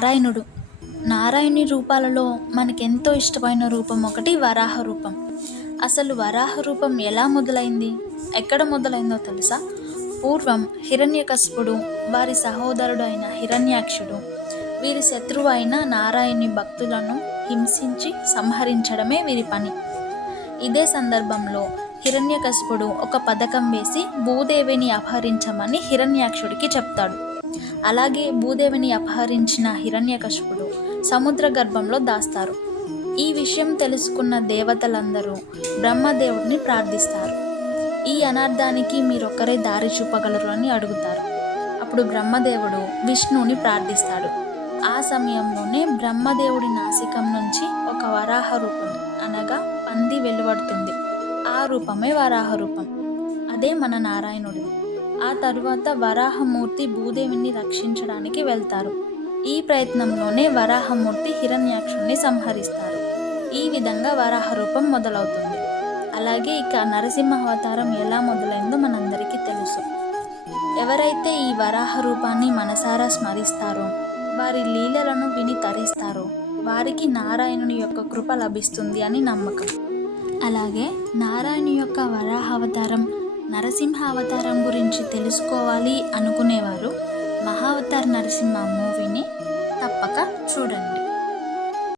నారాయణుడు. నారాయణి రూపాలలో మనకెంతో ఇష్టమైన రూపం ఒకటి వరాహ రూపం. అసలు వరాహ రూపం ఎలా మొదలైంది? ఎక్కడ మొదలైందో తెలుసా? పూర్వం హిరణ్యకశపుడు వారి సహోదరుడు అయిన హిరణ్యాక్షుడు వీరి శత్రువు అయిన నారాయణి భక్తులను హింసించి సంహరించడమే వీరి పని. ఇదే సందర్భంలో హిరణ్యకశిపుడు ఒక పథకం వేసి భూదేవిని అపహరించమని హిరణ్యాక్షుడికి చెప్తాడు. అలాగే భూదేవిని అపహరించిన హిరణ్యకశిపుడు సముద్ర గర్భంలో దాస్తారు. ఈ విషయం తెలుసుకున్న దేవతలందరూ బ్రహ్మదేవుడిని ప్రార్థిస్తారు. ఈ అనార్థానికి మీరొక్కరే దారి చూపగలరు అని అడుగుతారు. అప్పుడు బ్రహ్మదేవుడు విష్ణువుని ప్రార్థిస్తాడు. ఆ సమయంలోనే బ్రహ్మదేవుడి నాసికం నుంచి ఒక వరాహ రూపం అనగా పంది వెలువడుతుంది. ఆ రూపమే వరాహ రూపం. అదే మన నారాయణుడు. ఆ తరువాత వరాహమూర్తి భూదేవిని రక్షించడానికి వెళ్తారు. ఈ ప్రయత్నంలోనే వరాహమూర్తి హిరణ్యాక్షుణ్ణి సంహరిస్తారు. ఈ విధంగా వరాహ రూపం మొదలవుతుంది. అలాగే ఇక నరసింహ అవతారం ఎలా మొదలైందో మనందరికీ తెలుసు. ఎవరైతే ఈ వరాహ రూపాన్ని మనసారా స్మరిస్తారో వారి లీలలను విని తరిస్తారో వారికి నారాయణుని యొక్క కృప లభిస్తుంది అని నమ్మకం. అలాగే నారాయణ యొక్క వరాహ అవతారం నరసింహ అవతారం గురించి తెలుసుకోవాలి అనుకునేవారు. మహావతార్ నరసింహ మూవీని తప్పక చూడండి.